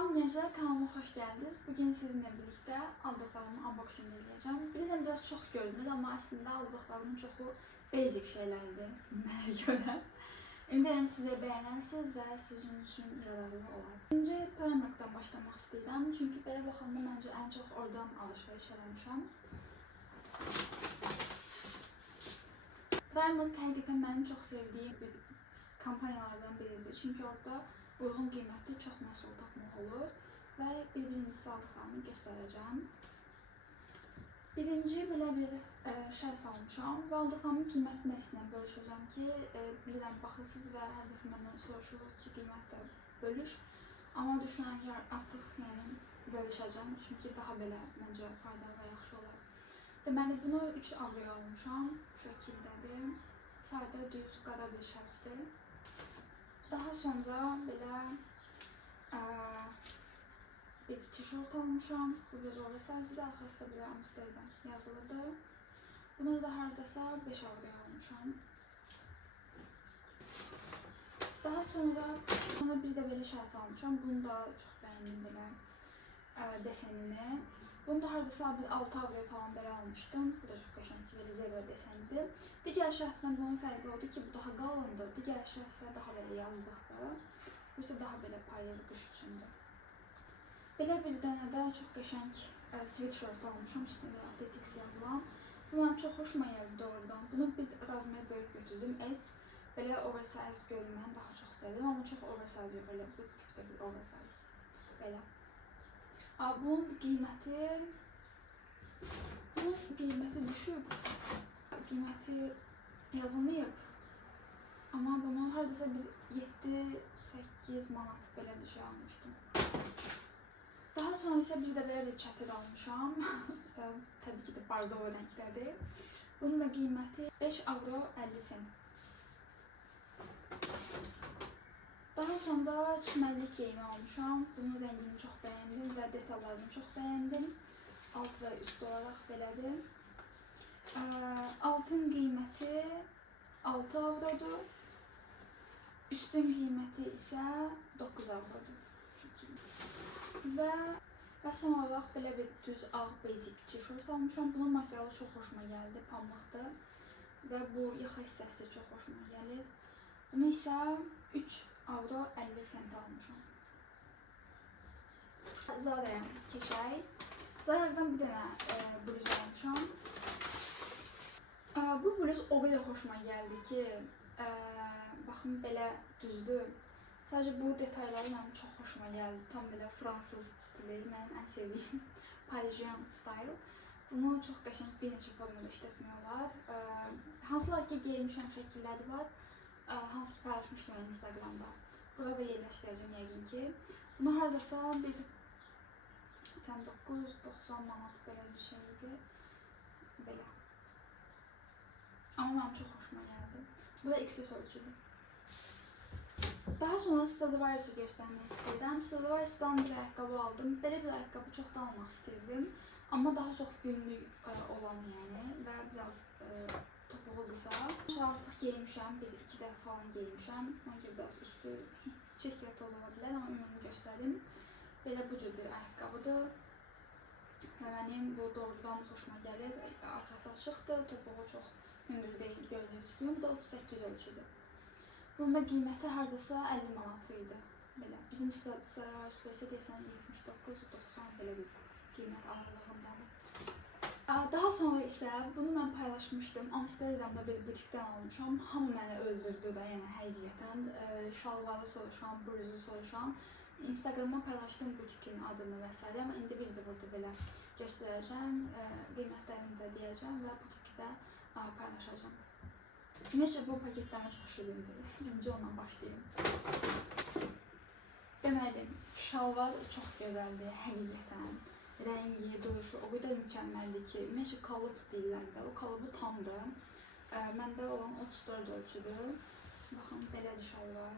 Salam gençler, kanalıma hoş geldiniz. Bugün sizinle birlikte aldıklarımı unboxing edeceğim. Bilirəm biraz çox görünür, amma aslında aldıklarımın çoxu basic şeylərdir mənə görə. Ümid edirəm siz də bəyənərsiniz və sizin üçün yararlı olar. Birinci Primark'dan başlamaq istəyirəm, çünki belə baxanda məncə ən çox oradan alış-veriş eləmişəm. Primark həqiqətən mənim çox sevdiyim bir kampanyalardan biridir. Çünki orada uyğun qiymətli çox məhsul tapmaq olur və bir-birincisi aldıqlarımı göstərəcəm. Birinci belə bir şərf almışam və aldıqlarımın qiymətini əslində bölüşəcəm ki, bilirəm baxırsınız və hər dəfə məndən soruşursunuz ki, qiymətlə bölüş. Amma düşünürəm ki, artıq bölüşəcəm, çünki daha belə məncə faydalı və yaxşı olar. Deməli, bunu 3 avroya almışam, bu şəkildədir. Sadə düz qara bir şərfdir. Daha sonra belə bir tişört almışam. Bu biraz oversize'dir, arxasında bir Amsterdam yazılıdır. Bunu da hardasa 5 avroya almışam. Daha sonra bir də belə şərf almışam. Bunu da çox bəyəndim belə desenini. Bunu da hardasa bir 6 avroya falan belə almışdım. Bu da çox qəşəng belə zebra desenidir. Digər şərfdən bunun fərqi oldu ki, bu daha qalındır. Digər şərf isə daha belə yazlıqdır. Bu isə daha belə payız qış üçündür. Belə bir dənə də çox qəşəng sweatshirt almışam. Üstündə bir Athletics yazılan. Bu mənim çox xoşuma gəldi doğrudan. Bunu bir razmer böyük götürdüm. S. Belə oversize görünməni daha çox sevdim. Amma çox oversize yox. Elə bu tipdə bir oversize. Belə. Bunun qiyməti düşüb. Qiyməti yazılmayıb. Amma bunu hardasa bir 7-8 manat belə bir şey almışdım. Daha sonra isə bir də belə bir çətir almışam. Təbii ki də bardova rəngdədir. Bunun da qiyməti 5 avro 50 sent. Daha sonra çimərlik geyimi almışam. Bunun rəngini çox bəyəndim və detallarını çox bəyəndim. Alt və üst olaraq belədir. Altın qiyməti 6 avrodur. Üstün qiyməti isə 9 avrodur. Və son olaraq belə bir düz ağ basic tişört almışam. Bunun materialı çox xoşuma gəldi, pamlıqdır. Və bu yaxa hissəsi çox xoşuma gəlir. Bunu isə 3 avro 50 sent almışam. Zara'ya keçək. Zara'dan bir dənə bluz almışam. Bu bluz o qədər xoşuma gəldi ki, baxın belə düzdür. Sadəcə bu detalları mənim çox xoşuma gəldi. Tam belə fransız stili, mənim ən sevdiyim Parisian style. Bunu çox qəşəng bir neçə formada işlətmək olar. Hansılar ki geymişəm şəkilləri var. Hansı paylaşmışdım mən Instagramda. Burada da yerləşdirəcəm yəqin ki. Bunu hardasa bir 9-90 manat belə bir şeydi. Belə. Amma mənim çox xoşuma gəldi. Bu da XS ölçüdür. Daha sonra Stradivarius'u göstərmək istəyirəm. Stradivarius'dan bir ayaqqabı aldım. Belə bir ayaqqabı çox da almaq istəyirdim. Amma daha çox günlük olan və biraz topuğu qısa. Artıq geymişəm, bir-iki dəfə falan geymişəm. Məncə biraz üstü çirk və toz ola bilər, amma ümumi göstərim. Belə bu cür bir ayaqqabıdır. Və mənim bu doğrudan xoşuma gəlir. Arxası açıqdır, topuğu çox hündür deyil, gördüyünüz kimi. Bu da 38 ölçüdür. Bunun da qiyməti hardasa 50 manat idi. Bizim Stradivarius'da isə deyəsən 79-90 belə bir qiymət aralığındadır. Daha sonra isə bunu mən paylaşmışdım. Amsterdamda bir butikdən almışam. Hamı məni öldürdü da, yəni həqiqətən. Şalvarı soruşan, bluzu soruşan. Instagramda paylaşdım butikin adını və s. Amma indi bir də burada belə göstərəcəm. Qiymətlərini də deyəcəm və butiki də paylaşacağım. Ümumiyyətlə bu paketləmə çox şirindir. Öncə ondan başlayayım. Deməli, şalvar çox gözəldir, həqiqətən. Rəngi, duruşu o qədər mükəmməldir ki, ümumiyyətlə kalıp deyirlər də, o kalıbı tamdır. Məndə olan 34 ölçüdür. Baxın, belədir şalvar.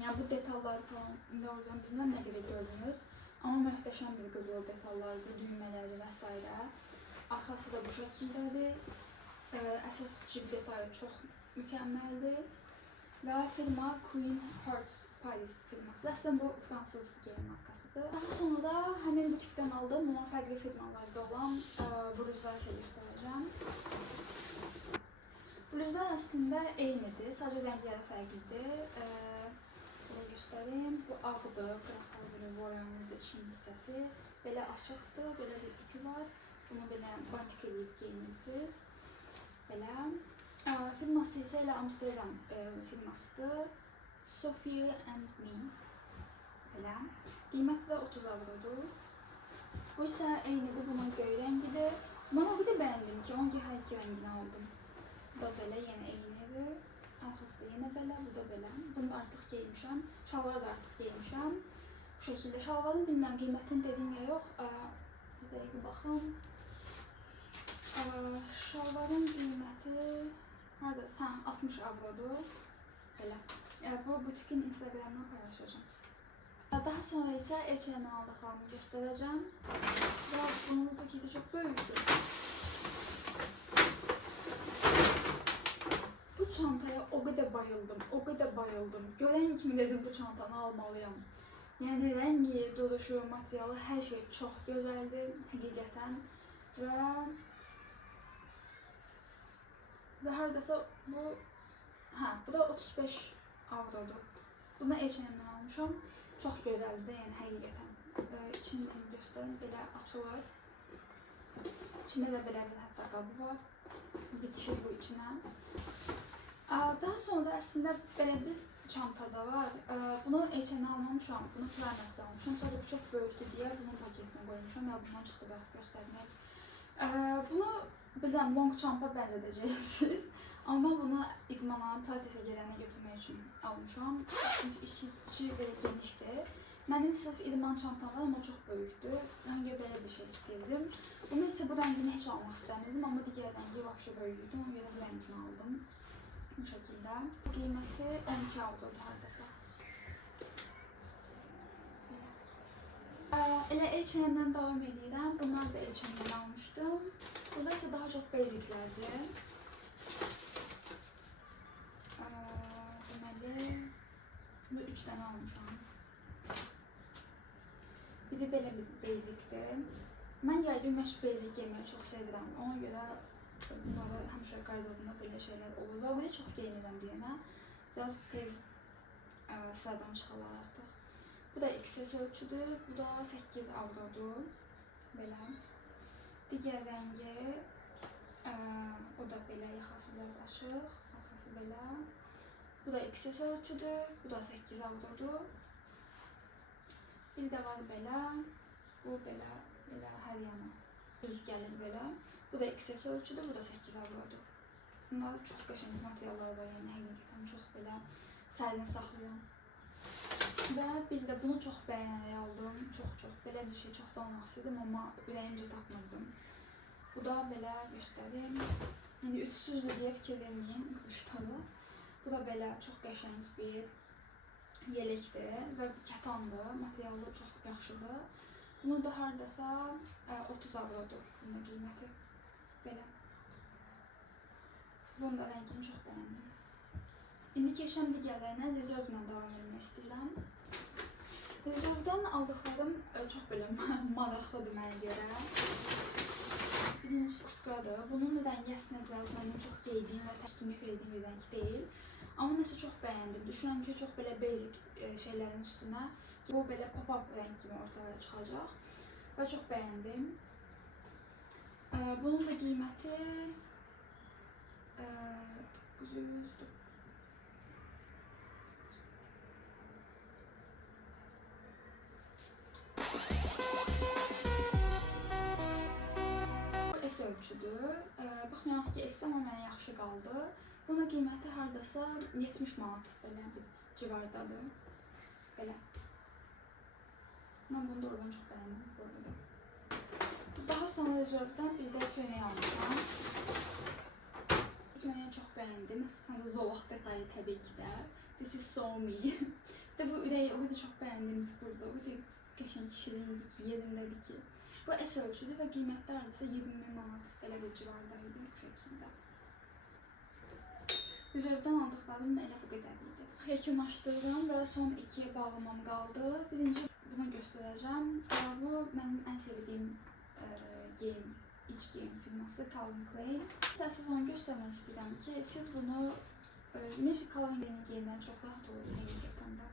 Yəni bu detalları falan, indi oradan bilməm nə qədər görünür. Amma möhtəşəm bir qızıl detallardır, düymələri və s. Arxası da bu şəkildədir. Əsas cib detayı çox mükəmməldir. və firma Queen Hertz Paris firması. Əslində bu fransız geyim markasıdır. Daha sonra həmin butikdən aldığım bunlar fərqli firmalarda olan bluzları sizə göstərəcəm. Bluzlar əslində eynidir, sadəcə rəngləri fərqlidir. Belə göstərim. Bu ağdır, qıraqlar belə boyanlıdır, çin hissəsi. Belə açıqdır, belə bir ipi var. Bunu belə bantik edib geyinirsiniz. Belə. Firması isə elə Amsterdam firmasıdır. Sophie and Me. Belə. Qiyməti də 30 avrodur. Bu isə eynidir, bunun göy rəngidir. Mən o qədər bəyəndim ki, onun hər iki rəngini aldım. Bu da belə, yenə eynidir. Arxası da yenə belə, bu da belə. Bunu da artıq geymişəm. Şalvarı da artıq geymişəm. Bu şəkildə. Şalvarın bilməm, qiymətini dedim ya yox. Bir dəqiqə baxın. Şalvarın qiyməti harada? 60 avrodur. Belə. Bu butikin Instagram'dan paylaşacağım. Daha sonra isə H&M aldıqlarımı göstərəcəm. Biraz bunun paketi çox böyükdür. Bu çantaya o qədər bayıldım. Görən kimi dedim bu çantanı almalıyam. Yəni rəngi, duruşu, materialı, hər şey çox gözəldir həqiqətən. Və haradasa bu da 35 avrodur. Bunu H&M'dən almışam. Çox gözəldir, yəni həqiqətən. İçini göstərim, belə açılır. İçində də belə bir hətta qabı var. Bitişir bu içinə. Daha sonra da əslində belə bir çanta da var. Bunu H&M'dən almamışam, bunu Primark'dan almışam. Sadəcə bu çox böyükdür deyə bunun paketinə qoymuşam. Ya bundan çıxdı bax göstərmək. Bunu bilirəm, long çampa bənzədəcəksiniz. Amma mən bunu idmana, pilatesə gedəndə götürmək üçün almışam. Çünki içi belə genişdir. Mənim sırf idman çantam var, amma çox böyükdür. Mən belə bir şey istəyirdim. Bunu isə bu rəngini heç almaq istəmirdim, amma digər rəngi vəbşə böyükdür. Ona görə bu rəngini aldım. Bu şəkildə. Qiyməti 12 avrodur haradasa. Elə H&M'dən davam edirəm. Bunlar da H&M'dən almışdım. Burada isə daha çox basiclərdir. Deməli, bu 3 dənə almışam. Biri belə bir basicdir. Mən yayda ümumiyyətlə basic geyməyi çox sevirəm. Ona görə bunları həmişə qardırobunda belə şeylər olur. Və buraya çox geyinirəm deyənə. Biraz tez sıradan çıxarlar artıq. Bu da XS ölçüdür. Bu da 8 avrodur. Belə. Digər rəngi o da belə, yaxası biraz açıq. Arxası belə. Bu da XS ölçüdür. Bu da 8 avrodur. Bir də var belə. Bu belə hər yana düz gəlir belə. Bu da XS ölçüdür. Bu da 8 avrodur. Bunlar çox qəşəng materialları var. Yəni həqiqətən çox belə sərin saxlayan. Və biz də bunu çox bəyənərək aldım. Çox belə bir şey çoxdan almaq istədim, amma ürəyimcə tapmırdım. Bu da belə göstərim. Yəni ütüsüzdür deyə fikir verməyin qışları. Bu da belə çox qəşəng bir yeləkdir və kətandır. Materialı çox yaxşıdır. Bunu da haradasa 30 avrodur bunun qiyməti. Belə. Bunun da rəngini çox bəyəndim. İndi keçəm digərlərinə Reserve-lə davam etmək istəyirəm. Reserve-dən aldıqlarım çox belə maraqlıdır mənə görə. Birincisi kurtkadır. Bunun rəngi əslində biraz mənim çox geydiyim və təstumif ediyim bir rəng deyil. Amma nəsə çox bəyəndim. Düşünürəm ki, çox belə basic şeylərin üstünə bu belə pop-up rəng kimi ortaya çıxacaq. Və çox bəyəndim. Bunun da qiyməti 900. S ölçüdür. Baxmayaraq ki, S amma mənə yaxşı qaldı. Bunun qiyməti haradasa 70 manat belə bir civardadır. Belə. Mən bunu da oradan çox bəyəndim. Daha sonra Reserve-dən bir də köynək almışam. Köynəyi çox bəyəndim. Sən də zolaq detayı təbii ki də. This is so me. Bir də bu ürəyi o qədər çox bəyəndim ki, burada. O qədər qəşəng şirindir ki, yerindədir ki. Bu S ölçüdür və qiymətlər isə 20 manat belə bir civardaydı bu şəkildə. Reservdən aldıqlarım elə bu qədər idi. Yekunlaşdırdım və son 2 bağlamam qaldı. Birinci bunu göstərəcəm. Bu mənim ən sevdiyim geyim, iç geyim firması Calvin Klein. Siz onu göstərmək istəyirəm ki, siz bunu Calvin Klein'in geyimdən çox rahat olur həqiqətən də.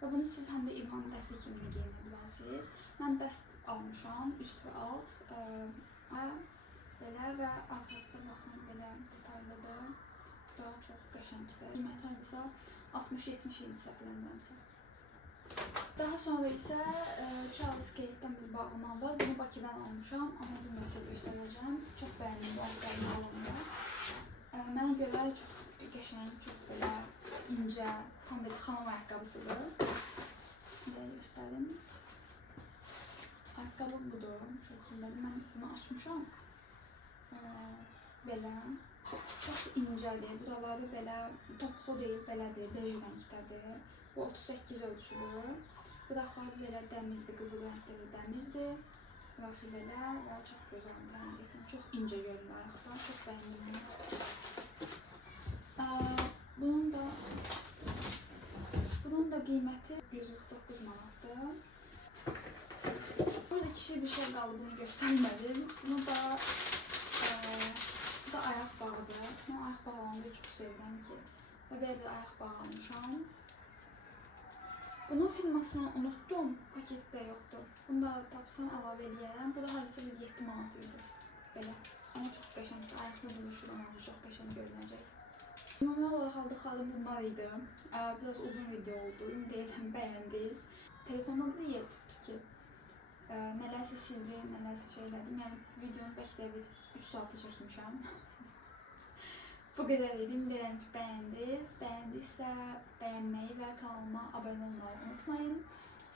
Və bunu siz həm də İvan dəsti kimi də geyinə bilərsiniz. Mən dəst almışam, üst və alt. Belə və arxası da baxın, belə detaylıdır. Bu da çox qəşəngdir. Qiyməti isə 60-70 il səhvlənmirəmsə. Daha sonra isə Charles Gate'dən bir bağlamam var. Bunu Bakıdan almışam, amma bunu sizə göstərəcəm. Çox bəyəndim bu ayaqqabını alanda. Mənə görə çox qəşəng, çox belə incə, tam bir xanım ayaqqabısıdır. Belə göstərim. Ayaqqabı budur, bu şəkildə. Mən bunu açmışam. Belə. Çox incədir. Buraları belə topuqlu deyil, belədir, bej rəngdədir. Bu 38 ölçülü. Qıraqları belə dəmizdir, qızıl rəngdə dəmizdir. Burası belə və çox gözəldir rəngi. Çox incə görünür ayaqda. Çox bəyəndim bunu. Bunun da qiyməti 149 manatdır. Burada kiçik bir şey qaldı, bunu göstərmədim. Bu da ayaq bağıdır. Mən ayaq bağlamayı çox sevirəm ki. Və belə bir ayaq bağı almışam. Bunun firmasını unuttum, paketi də yoxdur. Bunu da tapsam əlavə eləyərəm. Bu da hardasa bir 7 manat idi. Belə. Amma çox qəşəngdir. Ayaqda duruşu da məncə çox qəşəng görünəcək. Ümumi olaraq aldıqlarım bunlar idi. Biraz uzun video oldu. Ümid edirəm bəyəndiniz. Telefonda da yer tutdu ki, nələrsə sildim, nələrsə şeylədim. Yəni videonu bəlkə də bir 3 saatı çəkmişəm. Bu qədər edim, deyirəm ki, bəyəndiniz. Bəyəndinizsə bəyənməyi və kanalıma abunə olmağı unutmayın.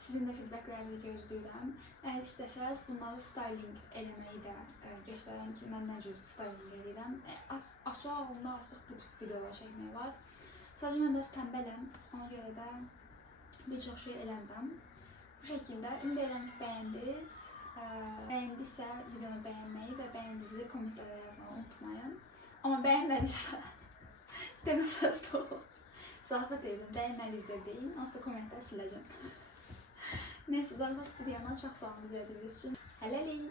Sizin də feedbacklərinizi gözləyirəm. Əgər istəsəz bunları styling eləməyi də göstərəm ki, mən nə cür styling edirəm. Açıq ağlımda artıq bu tip videolar çəkmək var. Sadəcə mən biraz tənbələm, ona görə də bir çox şey eləmirəm. Bu şəkildə ümid edirəm ki, bəyəndiniz. Bəyəndinizsə videonu bəyənməyi və bəyəndiyinizi kommentlərə yazmağı unutmayın. Amma bəyənmədiysə, deməsəz də olur. Zarafat edim, bəyənmədiysə deyin, onsuz da kommentlər siləcəm. Neyse, zarafat bir yana çox sağ olun izlədiyiniz üçün. Hələlik!